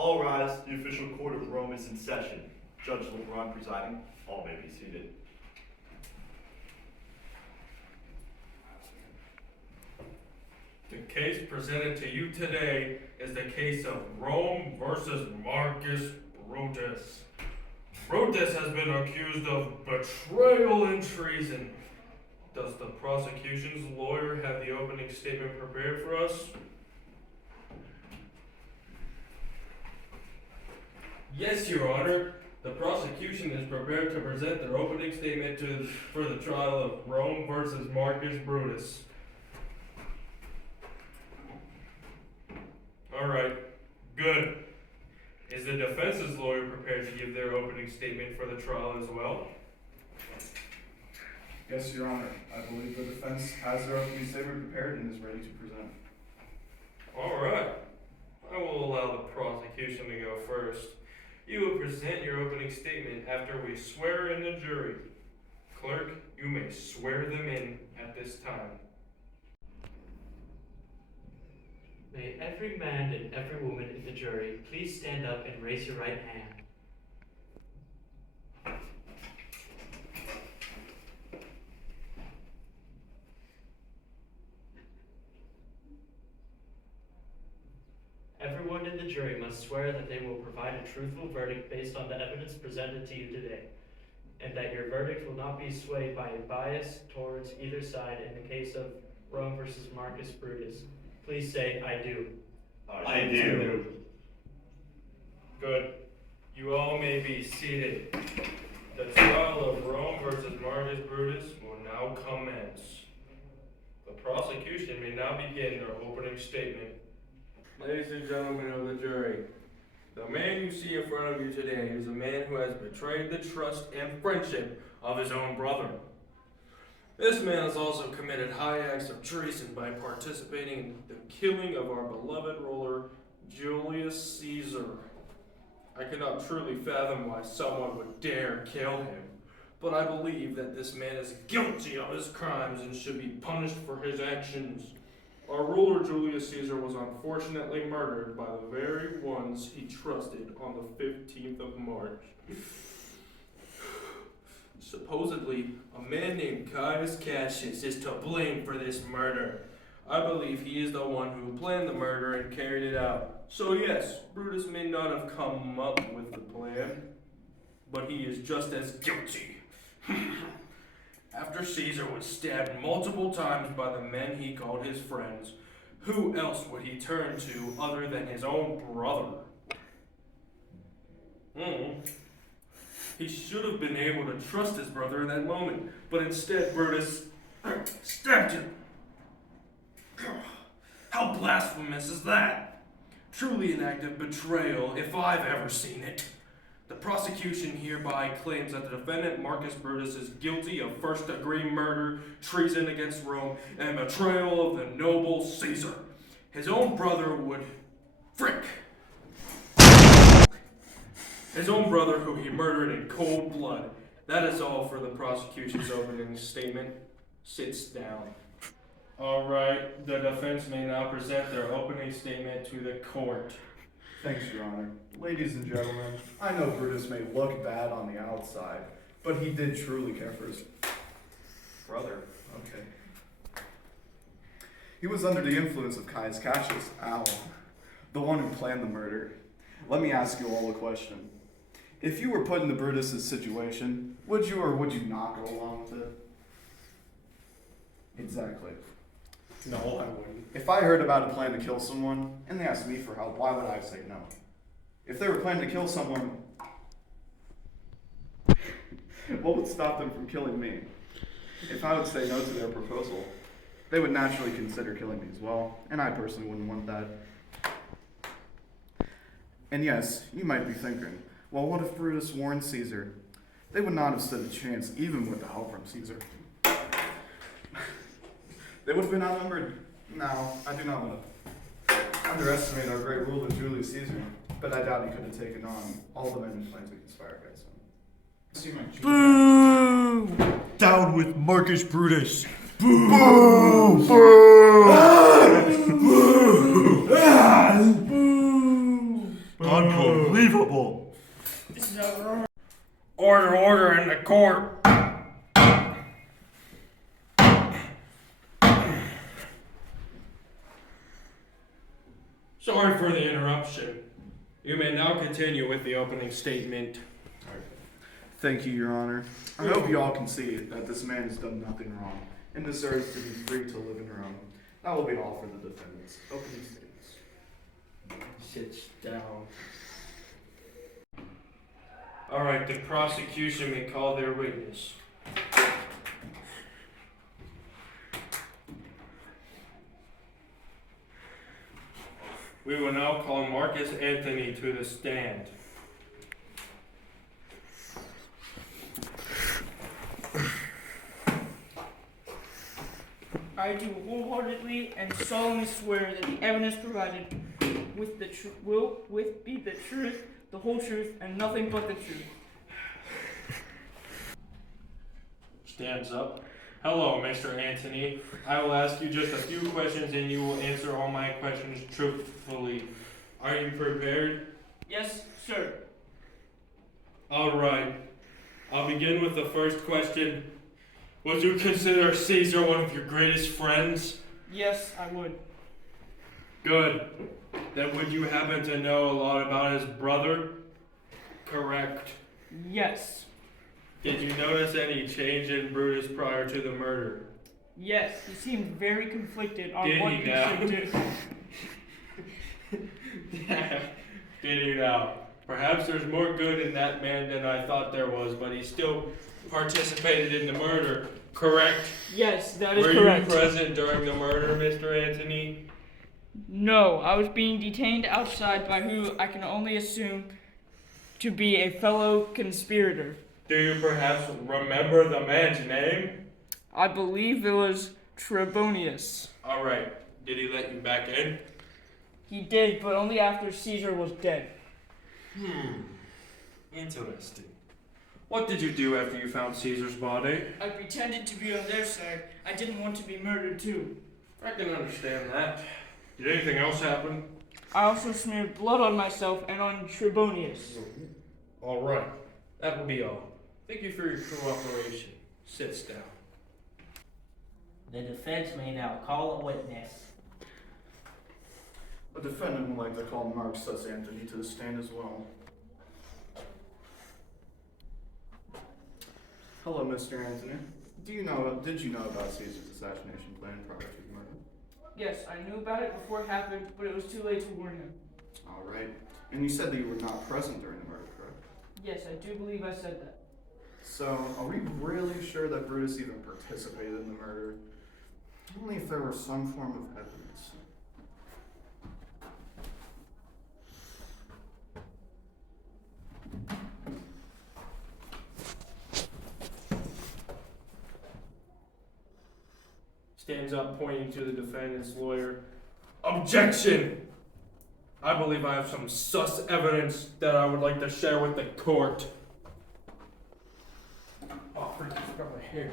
All rise, the official court of Rome is in session. Judge LeBron presiding, all may be seated. The case presented to you today is the case of Rome versus Marcus Brutus. Brutus has been accused of betrayal and treason. Does the prosecution's lawyer have the opening statement prepared for us? Yes, Your Honor. The prosecution is prepared to present their opening statement for the trial of Rome versus Marcus Brutus. Alright, good. Is the defense's lawyer prepared to give their opening statement for the trial as well? Yes, Your Honor. I believe the defense has their opening statement prepared and is ready to present. Alright. I will allow the prosecution to go first. You will present your opening statement after we swear in the jury. Clerk, you may swear them in at this time. May every man and every woman in the jury please stand up and raise your right hand. Everyone in the jury must swear that they will provide a truthful verdict based on the evidence presented to you today, and that your verdict will not be swayed by a bias towards either side in the case of Rome versus Marcus Brutus. Please say, I do. I do. Good. You all may be seated. The trial of Rome versus Marcus Brutus will now commence. The prosecution may now begin their opening statement. Ladies and gentlemen of the jury, the man you see in front of you today is a man who has betrayed the trust and friendship of his own brother. This man has also committed high acts of treason by participating in the killing of our beloved ruler, Julius Caesar. I cannot truly fathom why someone would dare kill him, but I believe that this man is guilty of his crimes and should be punished for his actions. Our ruler Julius Caesar was unfortunately murdered by the very ones he trusted on the 15th of March. Supposedly, a man named Caius Cassius is to blame for this murder. I believe he is the one who planned the murder and carried it out. So yes, Brutus may not have come up with the plan, but he is just as guilty. After Caesar was stabbed multiple times by the men he called his friends, who else would he turn to other than his own brother? He should have been able to trust his brother in that moment, but instead Brutus stabbed him. How blasphemous is that? Truly an act of betrayal if I've ever seen it. The prosecution hereby claims that the defendant Marcus Brutus is guilty of first-degree murder, treason against Rome, and betrayal of the noble Caesar. His own brother would... His own brother who he murdered in cold blood. That is all for the prosecution's opening statement. Sits down. Alright, the defense may now present their opening statement to the court. Thanks, Your Honor. Ladies and gentlemen, I know Brutus may look bad on the outside, but he did truly care for his brother. Okay. He was under the influence of Caius Cassius, the one who planned the murder. Let me ask you all a question. If you were put into Brutus's situation, would you or would you not go along with it? Exactly. No, I wouldn't. If I heard about a plan to kill someone, and they asked me for help, why would I say no? If they were planning to kill someone, what would stop them from killing me? If I would say no to their proposal, they would naturally consider killing me as well, and I personally wouldn't want that. And yes, you might be thinking, well, what if Brutus warned Caesar? They would not have stood a chance, even with the help from Caesar. They would have been outnumbered. Now, I do not want to underestimate our great ruler, Julius Caesar, but I doubt he could have taken on all the men who planned to conspire against him. Boo! Down with Marcus Brutus. Boo! Boo! Boo! Boo! Unbelievable! This is our Order in the court. Sorry for the interruption. You may now continue with the opening statement. Thank you, Your Honor. I hope you all can see that this man has done nothing wrong and deserves to be free to live in Rome. That will be all for the defendants. Opening statements. Sits down. All right, the prosecution may call their witness. We will now call Marcus Anthony to the stand. I do wholeheartedly and solemnly swear that the evidence provided will be the truth, the whole truth, and nothing but the truth. Stands up. Hello, Mr. Anthony. I will ask you just a few questions and you will answer all my questions truthfully. Are you prepared? Yes, sir. All right. I'll begin with the first question. Would you consider Caesar one of your greatest friends? Yes, I would. Good. Then would you happen to know a lot about his brother? Correct. Yes. Did you notice any change in Brutus prior to the murder? Yes, he seemed very conflicted on Did what he he now? should do. Did you now? Perhaps there's more good in that man than I thought there was, but he still participated in the murder, correct? Yes, that is Were correct. you present during the murder, Mr. Anthony? No, I was being detained outside by who I can only assume to be a fellow conspirator. Do you perhaps remember the man's name? I believe it was Trebonius. All right. Did he let you back in? He did, but only after Caesar was dead. Interesting. What did you do after you found Caesar's body? I pretended to be on their side. I didn't want to be murdered too. I can understand that. Did anything else happen? I also smeared blood on myself and on Trebonius. All right. That will be all. Thank you for your cooperation. Sit down. The defense may now call a witness. The defendant would like to call Marcus Anthony to the stand as well. Hello, Mr. Anthony. Did you know about Caesar's assassination plan prior to the murder? Yes, I knew about it before it happened, but it was too late to warn him. All right. And you said that you were not present during the murder, correct? Yes, I do believe I said that. So, are we really sure that Brutus even participated in the murder? Only if there were some form of evidence. Stands up, pointing to the defendant's lawyer. Objection! I believe I have some sus evidence that I would like to share with the court. Oh, freak, I forgot my hair.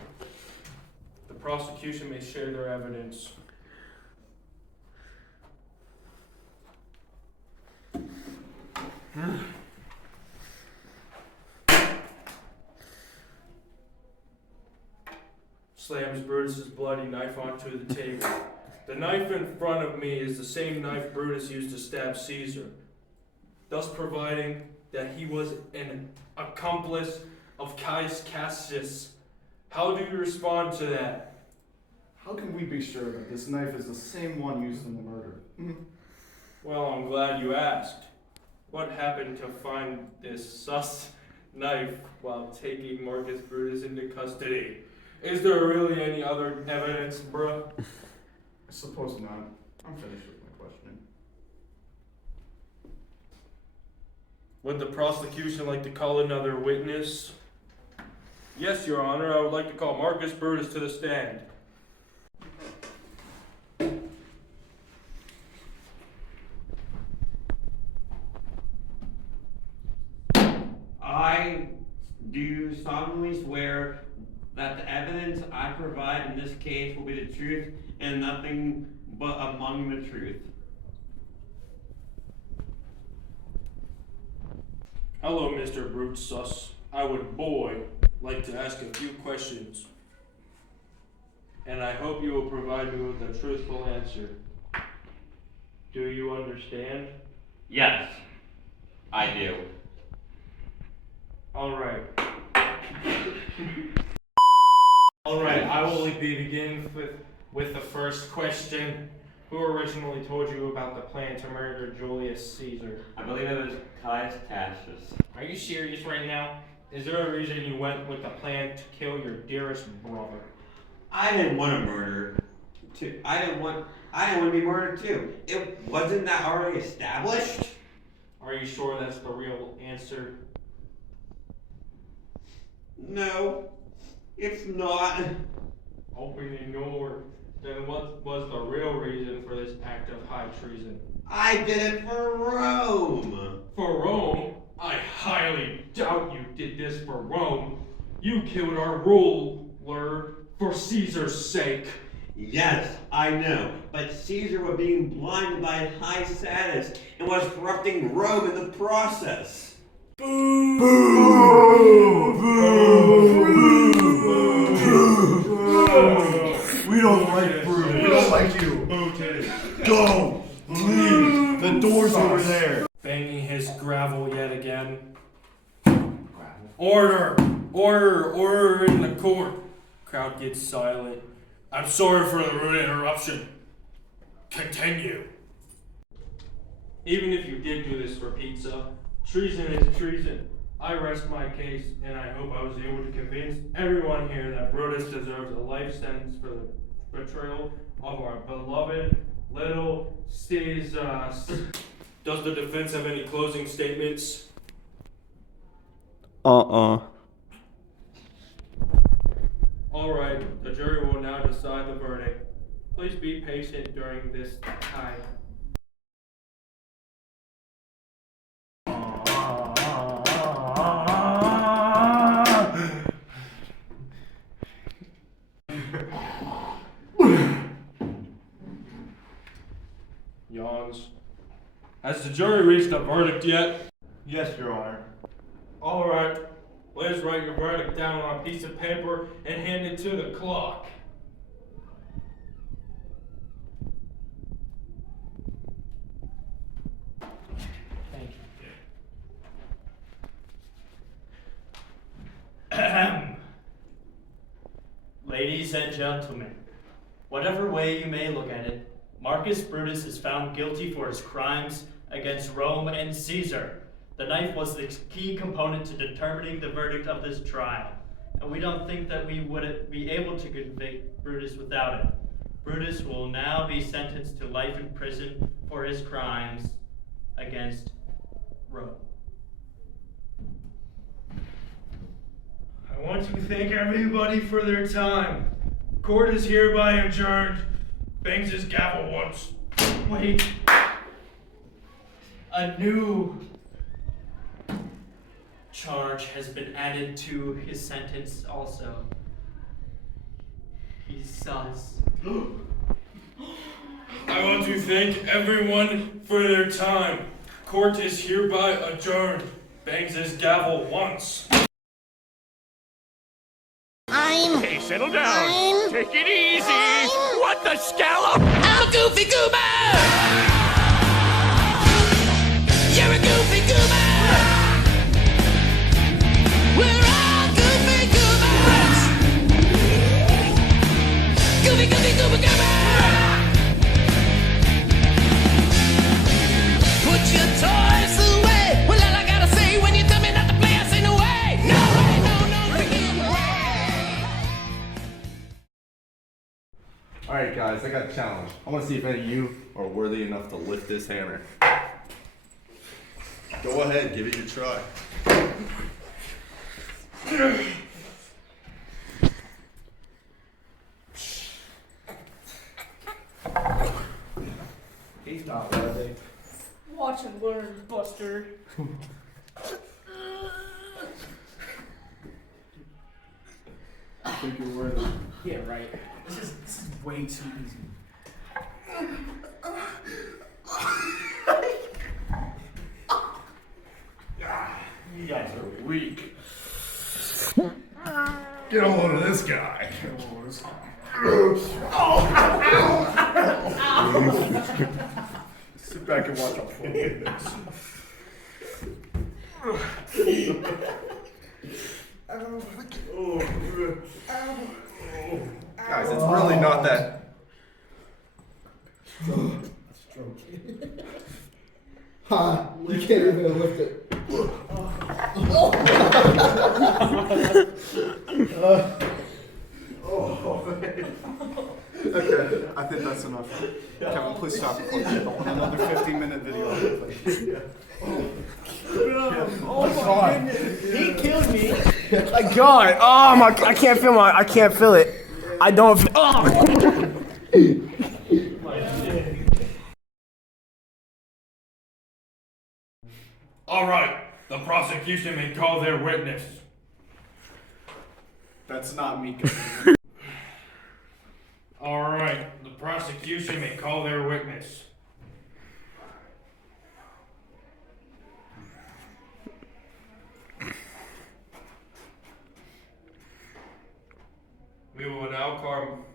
The prosecution may share their evidence. Slams Brutus's bloody knife onto the table. The knife in front of me is the same knife Brutus used to stab Caesar, thus providing that he was an accomplice of Caius Cassius. How do you respond to that? How can we be sure that this knife is the same one used in the murder? Well, I'm glad you asked. What happened to find this sus knife while taking Marcus Brutus into custody? Is there really any other evidence, bruh? I suppose not. I'm finished with my questioning. Would the prosecution like to call another witness? Yes, Your Honor, I would like to call Marcus Brutus to the stand. I do solemnly swear that the evidence I provide in this case will be the truth and nothing but among the truth. Hello, Mr. Brutus. I would, like to ask a few questions. And I hope you will provide me with a truthful answer. Do you understand? Yes, I do. Alright. Alright, I will begin with the first question. Who originally told you about the plan to murder Julius Caesar? I believe it was Caius Cassius. Are you serious right now? Is there a reason you went with the plan to kill your dearest brother? I didn't want to murder. I didn't want to be murdered too. It wasn't that already established. Are you sure that's the real answer? No, it's not. Open your. Then what was the real reason for this act of high treason? I did it for Rome. For Rome? I highly doubt you did this for Rome. You killed our ruler for Caesar's sake. Yes, I know, but Caesar was being blinded by his high status and was corrupting Rome in the process. We don't like Brutus. We don't like you. Go. Leave. The door's over there. Banging his gravel yet again. Order! Order! Order in the court! Crowd gets silent. I'm sorry for the rude interruption. Continue. Even if you did do this for pizza, treason is treason. I rest my case, and I hope I was able to convince everyone here that Brutus deserves a life sentence for the betrayal of our beloved little Caesar. Does the defense have any closing statements? Alright, the jury will now decide the verdict. Please be patient during this time. Yawns. Has the jury reached a verdict yet? Yes, Your Honor. Alright, please write your verdict down on a piece of paper and hand it to the clock. Thank you. Ladies and gentlemen, whatever way you may look at it, Marcus Brutus is found guilty for his crimes against Rome and Caesar. The knife was the key component to determining the verdict of this trial, and we don't think that we would be able to convict Brutus without it. Brutus will now be sentenced to life in prison for his crimes against Rome. I want to thank everybody for their time. Court is hereby adjourned. Bangs his gavel once. Wait. A new charge has been added to his sentence also. He's sus. I want to thank everyone for their time. Court is hereby adjourned. Bangs his gavel once. Hey, settle down. Take it easy. What the scallop? I'm a goofy goober. You're a goofy goober. We're all goofy goobers. Goofy, goofy, goober, goober. Put your toys away. Well, all I gotta say when you tell me not to play, I say no way. No way, no freaking way. Alright guys, I got a challenge. I want to see if any of you are worthy enough to lift this hammer. Go ahead, give it your try. He's not worthy. Watch and learn, Buster. I think you're worthy. Yeah, right. This is way too easy. week. Get a load of this guy. Get a load of this guy. Sit back and watch our football. Guys, it's really not that. Ha! You can't even lift it. Okay, I think that's enough. Kevin, please stop recording. I want another 15-minute video. Oh my goodness. He killed me. My God! Oh my! I can't feel I can't feel it. I don't. All right, the prosecution may call their witness. That's not me, Kevin. All right, the prosecution may call their witness. We will now call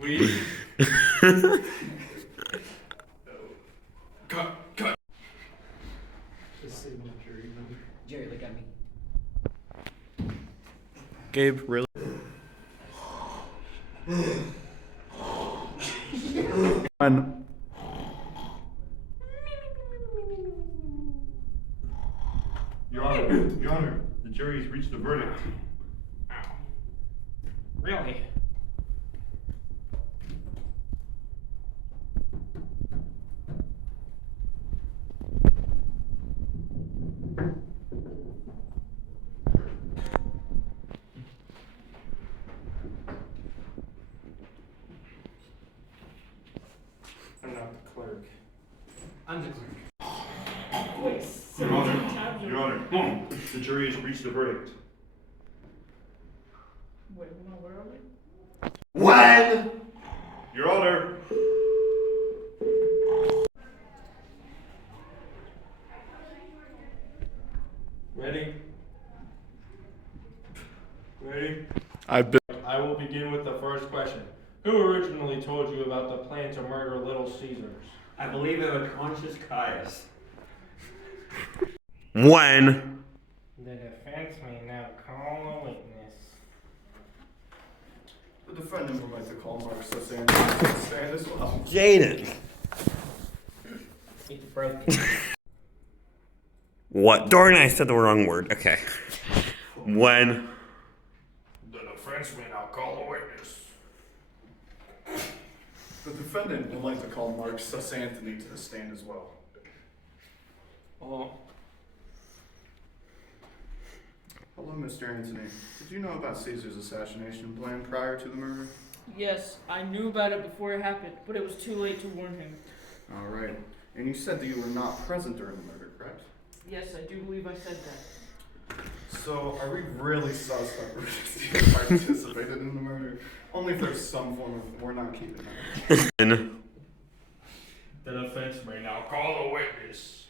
we cut. Jerry, look at me. Gabe, really? And Your Honor, the jury has reached a verdict. Really? I'm not the clerk. I'm the clerk. Wait, Your Honor, the jury has reached a verdict. Wait, hold on, where are we? When? Your Honor. Ready? Ready? I will begin with the first question. Who originally told you about the plan to murder Little Caesars? I believe it was Conscious Caius. When? The defense may now call a witness. the defendant would like to call Mark Susan to stand as well. Jaden. It's broken. What? Darn, I said the wrong word. Okay. When? The defense may now call a witness. The defendant would like to call Mark Susanthony to the stand as well. Hello, Mr. Anthony. Did you know about Caesar's assassination plan prior to the murder? Yes, I knew about it before it happened, but it was too late to warn him. All right. And you said that you were not present during the murder, correct? Yes, I do believe I said that. So, are we really sus that Brutus participated in the murder? Only if there's some form of, we're not keeping that. The defense may now call a witness.